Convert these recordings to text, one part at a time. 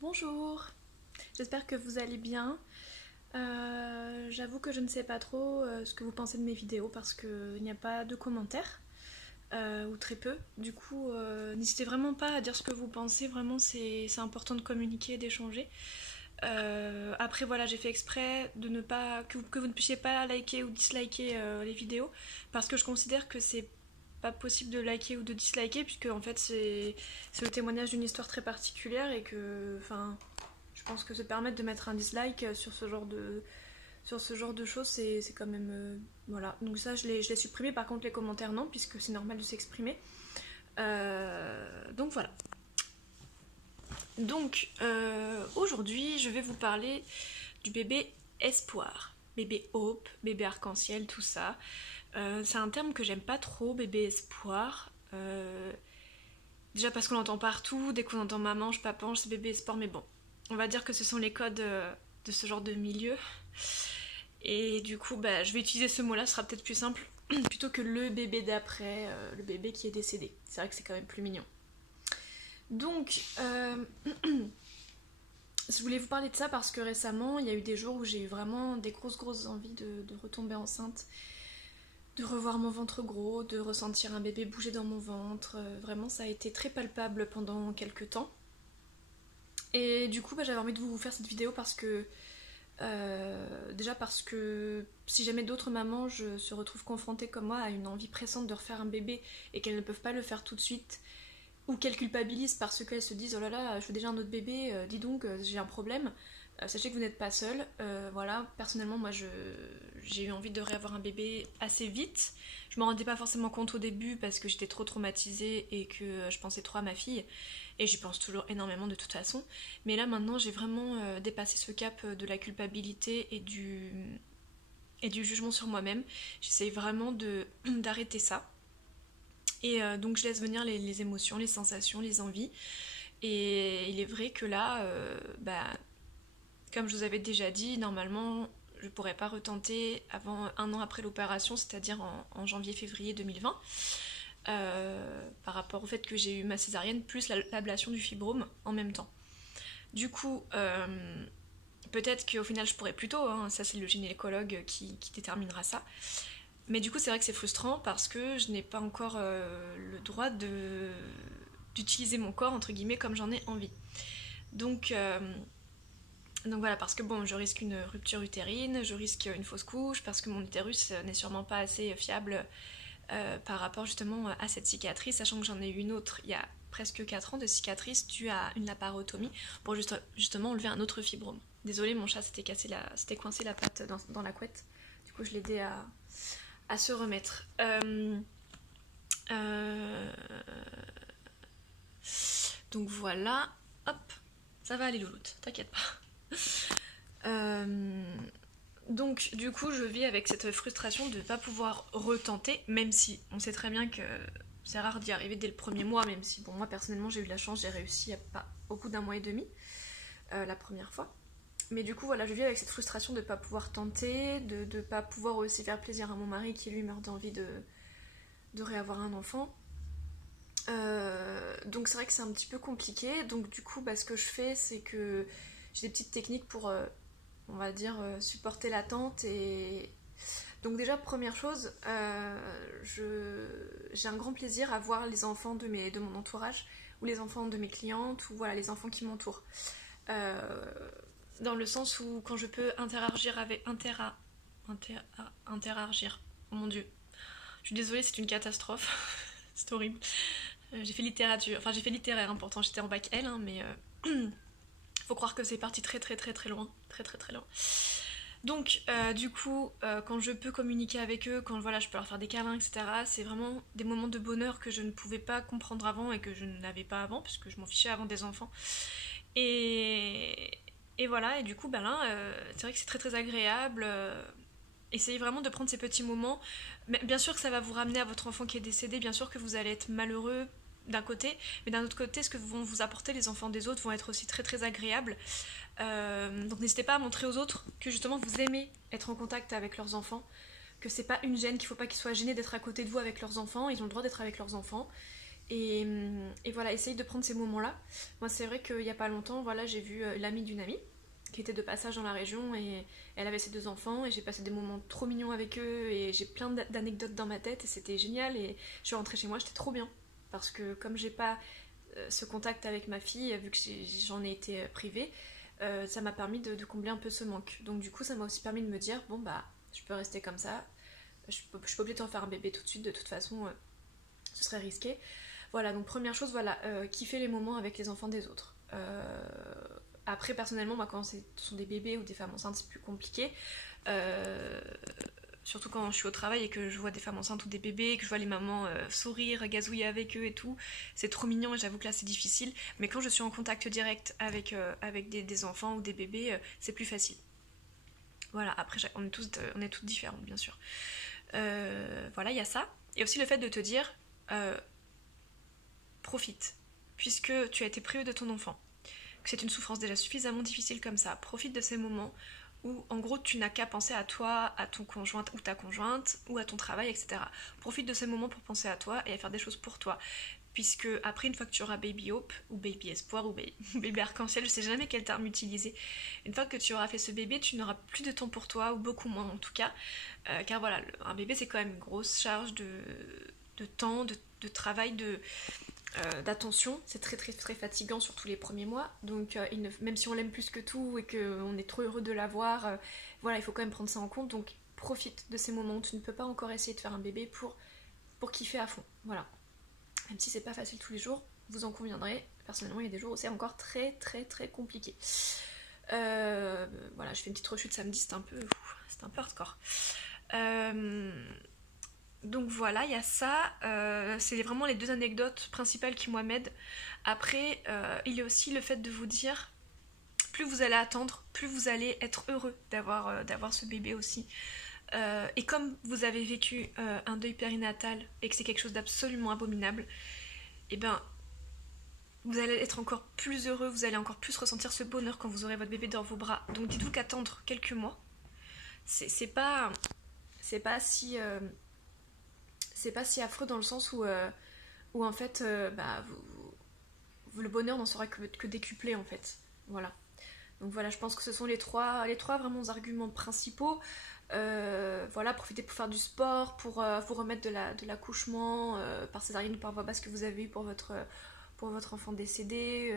Bonjour, j'espère que vous allez bien. J'avoue que je ne sais pas trop ce que vous pensez de mes vidéos parce qu'il n'y a pas de commentaires, ou très peu. Du coup, n'hésitez vraiment pas à dire ce que vous pensez, vraiment c'est important de communiquer et d'échanger. Après voilà, j'ai fait exprès de ne pas que vous ne puissiez pas liker ou disliker les vidéos parce que je considère que c'est pas possible de liker ou de disliker puisque en fait c'est le témoignage d'une histoire très particulière et que enfin je pense que se permettre de mettre un dislike sur ce genre de choses c'est quand même voilà, donc ça je l'ai supprimé. Par contre les commentaires non, puisque c'est normal de s'exprimer. Donc voilà. Donc aujourd'hui je vais vous parler du bébé espoir, bébé hope, bébé arc-en-ciel, tout ça. C'est un terme que j'aime pas trop, bébé espoir. Déjà parce qu'on l'entend partout, dès qu'on entend maman, je papange, c'est bébé espoir, mais bon, on va dire que ce sont les codes de ce genre de milieu. Et du coup, bah, je vais utiliser ce mot-là, ce sera peut-être plus simple, plutôt que le bébé d'après, le bébé qui est décédé. C'est vrai que c'est quand même plus mignon. Donc, je voulais vous parler de ça parce que récemment, il y a eu des jours où j'ai eu vraiment des grosses envies de retomber enceinte, de revoir mon ventre gros, de ressentir un bébé bouger dans mon ventre. Vraiment, ça a été très palpable pendant quelques temps. Et du coup, bah, j'avais envie de vous faire cette vidéo parce que déjà parce que si jamais d'autres mamans se retrouvent confrontées comme moi à une envie pressante de refaire un bébé et qu'elles ne peuvent pas le faire tout de suite, ou qu'elles culpabilisent parce qu'elles se disent oh là là, je veux déjà un autre bébé, dis donc, j'ai un problème. Sachez que vous n'êtes pas seule. Voilà, personnellement, moi j'ai eu envie de réavoir un bébé assez vite. Je m'en rendais pas forcément compte au début parce que j'étais trop traumatisée et que je pensais trop à ma fille. Et j'y pense toujours énormément de toute façon. Mais là maintenant, j'ai vraiment dépassé ce cap de la culpabilité et du jugement sur moi-même. J'essaye vraiment d'arrêter ça. Et donc je laisse venir les émotions, les sensations, les envies. Et il est vrai que là, bah, comme je vous avais déjà dit, normalement, je ne pourrais pas retenter avant un an après l'opération, c'est-à-dire en janvier-février 2020, par rapport au fait que j'ai eu ma césarienne plus l'ablation du fibrome en même temps. Du coup, peut-être qu'au final je pourrais plus tôt, hein, ça c'est le gynécologue qui déterminera ça. Mais du coup, c'est vrai que c'est frustrant parce que je n'ai pas encore le droit d'utiliser mon corps, entre guillemets, comme j'en ai envie. Donc, donc voilà, parce que bon, je risque une rupture utérine, je risque une fausse couche, parce que mon utérus n'est sûrement pas assez fiable par rapport justement à cette cicatrice, sachant que j'en ai eu une autre il y a presque 4 ans de cicatrice due à une laparotomie pour justement enlever un autre fibrome. Désolée, mon chat s'était coincé la patte dans la couette, du coup je l'ai aidé à se remettre. Donc voilà, hop, ça va aller louloute, t'inquiète pas. Donc du coup je vis avec cette frustration de ne pas pouvoir retenter, même si on sait très bien que c'est rare d'y arriver dès le premier mois, même si bon moi personnellement j'ai eu de la chance, j'ai réussi au bout d'un mois et demi la première fois. Mais du coup voilà, je vis avec cette frustration de ne pas pouvoir tenter, de ne pas pouvoir aussi faire plaisir à mon mari qui lui meurt d'envie de réavoir un enfant. Donc c'est vrai que c'est un petit peu compliqué. Donc du coup, bah, ce que je fais, c'est que j'ai des petites techniques pour, on va dire, supporter l'attente. Et donc déjà, première chose, j'ai un grand plaisir à voir les enfants de mon entourage, ou les enfants de mes clientes, ou voilà, les enfants qui m'entourent. Dans le sens où quand je peux interagir avec... interagir. Oh mon dieu. Je suis désolée, c'est une catastrophe. C'est horrible. J'ai fait littérature, enfin j'ai fait littéraire, hein, pourtant j'étais en bac L, hein, mais faut croire que c'est parti très loin, très loin. Donc du coup, quand je peux communiquer avec eux, quand voilà, je peux leur faire des câlins, etc., c'est vraiment des moments de bonheur que je ne pouvais pas comprendre avant et que je n'avais pas avant, puisque je m'en fichais avant des enfants. Et, et voilà, et du coup, ben là, c'est vrai que c'est très agréable. Essayez vraiment de prendre ces petits moments. Mais bien sûr que ça va vous ramener à votre enfant qui est décédé, bien sûr que vous allez être malheureux d'un côté, mais d'un autre côté, ce que vont vous apporter les enfants des autres vont être aussi très agréables. Donc n'hésitez pas à montrer aux autres que justement vous aimez être en contact avec leurs enfants, que c'est pas une gêne, qu'il faut pas qu'ils soient gênés d'être à côté de vous avec leurs enfants, ils ont le droit d'être avec leurs enfants, Et voilà, essaye de prendre ces moments-là. Moi, c'est vrai qu'il n'y a pas longtemps, voilà, j'ai vu l'amie d'une amie qui était de passage dans la région et elle avait ses 2 enfants et j'ai passé des moments trop mignons avec eux et j'ai plein d'anecdotes dans ma tête et c'était génial et je suis rentrée chez moi, j'étais trop bien parce que comme j'ai pas ce contact avec ma fille, vu que j'en ai été privée, ça m'a permis de combler un peu ce manque. Donc du coup, ça m'a aussi permis de me dire, bon bah, je peux rester comme ça, je suis pas obligée d'en faire un bébé tout de suite, de toute façon, ce serait risqué. Voilà, donc première chose, voilà, kiffer les moments avec les enfants des autres. Après, personnellement, moi, quand ce sont des bébés ou des femmes enceintes, c'est plus compliqué. Surtout quand je suis au travail et que je vois des femmes enceintes ou des bébés, que je vois les mamans sourire, gazouiller avec eux et tout. C'est trop mignon et j'avoue que là, c'est difficile. Mais quand je suis en contact direct avec des enfants ou des bébés, c'est plus facile. Voilà, après, on est toutes différentes, bien sûr. Voilà, il y a ça. Et aussi le fait de te dire, profite, puisque tu as été privé de ton enfant, que c'est une souffrance déjà suffisamment difficile comme ça. Profite de ces moments où, en gros, tu n'as qu'à penser à toi, à ton conjoint ou ta conjointe, ou à ton travail, etc. Profite de ces moments pour penser à toi et à faire des choses pour toi. Puisque après, une fois que tu auras baby hope, ou baby espoir, ou bébé arc-en-ciel, je sais jamais quel terme utiliser, une fois que tu auras fait ce bébé, tu n'auras plus de temps pour toi, ou beaucoup moins en tout cas, car voilà, un bébé c'est quand même une grosse charge de temps, de travail, d'attention, c'est très très très fatigant surtout les premiers mois, donc même si on l'aime plus que tout et qu'on est trop heureux de l'avoir, voilà, il faut quand même prendre ça en compte, donc profite de ces moments où tu ne peux pas encore essayer de faire un bébé pour kiffer à fond, voilà. Même si c'est pas facile tous les jours, vous en conviendrez, personnellement il y a des jours où c'est encore très très très compliqué. Voilà, je fais une petite rechute samedi, c'était un peu hardcore. Donc voilà, il y a ça, c'est vraiment les 2 anecdotes principales qui moi m'aident. Après, il y a aussi le fait de vous dire, plus vous allez attendre, plus vous allez être heureux d'avoir ce bébé aussi. Et comme vous avez vécu un deuil périnatal et que c'est quelque chose d'absolument abominable, et ben vous allez être encore plus heureux, vous allez encore plus ressentir ce bonheur quand vous aurez votre bébé dans vos bras. Donc dites-vous qu'attendre quelques mois, c'est pas si affreux dans le sens où en fait le bonheur n'en sera que décuplé en fait. Voilà. Donc voilà, je pense que ce sont les trois vraiment arguments principaux. Voilà, profitez pour faire du sport, pour vous remettre de l'accouchement par césarienne ou par voie basse que vous avez eu pour votre enfant décédé.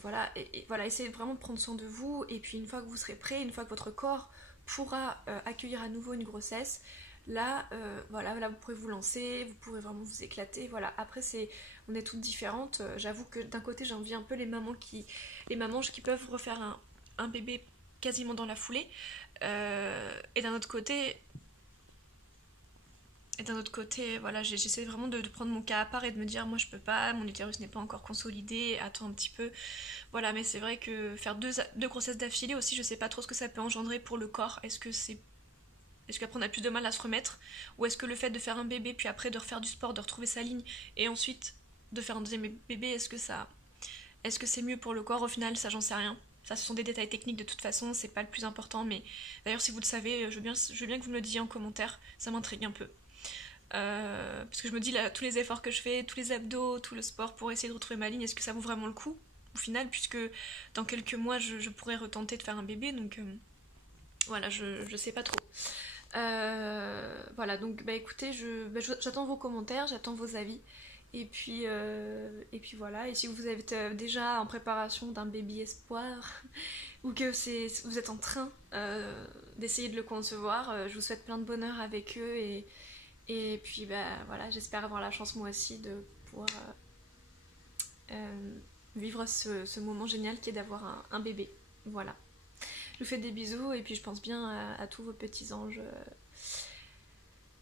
Voilà, et voilà, essayez vraiment de prendre soin de vous. Et puis une fois que vous serez prêt, une fois que votre corps pourra accueillir à nouveau une grossesse, là, voilà, là vous pourrez vous lancer, vous pourrez vraiment vous éclater. Voilà, après on est toutes différentes. J'avoue que d'un côté j'envie un peu les mamans qui peuvent refaire un bébé quasiment dans la foulée. Et d'un autre côté, voilà, j'essaie vraiment de prendre mon cas à part et de me dire, moi je peux pas, mon utérus n'est pas encore consolidé, attends un petit peu. Voilà, mais c'est vrai que faire deux grossesses d'affilée aussi, je sais pas trop ce que ça peut engendrer pour le corps. Est-ce qu'après on a plus de mal à se remettre, ou est-ce que le fait de faire un bébé puis après de refaire du sport, de retrouver sa ligne et ensuite de faire un deuxième bébé, est-ce que c'est mieux pour le corps au final? Ça, j'en sais rien. Ça, ce sont des détails techniques de toute façon, c'est pas le plus important, mais d'ailleurs si vous le savez, je veux bien que vous me le disiez en commentaire, ça m'intrigue un peu. Parce que je me dis là, tous les efforts que je fais, tous les abdos, tout le sport pour essayer de retrouver ma ligne, est-ce que ça vaut vraiment le coup au final, puisque dans quelques mois je pourrais retenter de faire un bébé, donc voilà, je sais pas trop. Voilà, donc bah écoutez, j'attends vos commentaires, j'attends vos avis. Et puis voilà, et si vous êtes déjà en préparation d'un baby espoir ou que vous êtes en train d'essayer de le concevoir, je vous souhaite plein de bonheur avec eux et puis bah voilà, j'espère avoir la chance moi aussi de pouvoir vivre ce moment génial qui est d'avoir un bébé. Voilà. Je vous fais des bisous et puis je pense bien à tous vos petits anges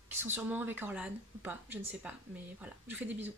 qui sont sûrement avec Orlane ou pas, je ne sais pas, mais voilà, je vous fais des bisous.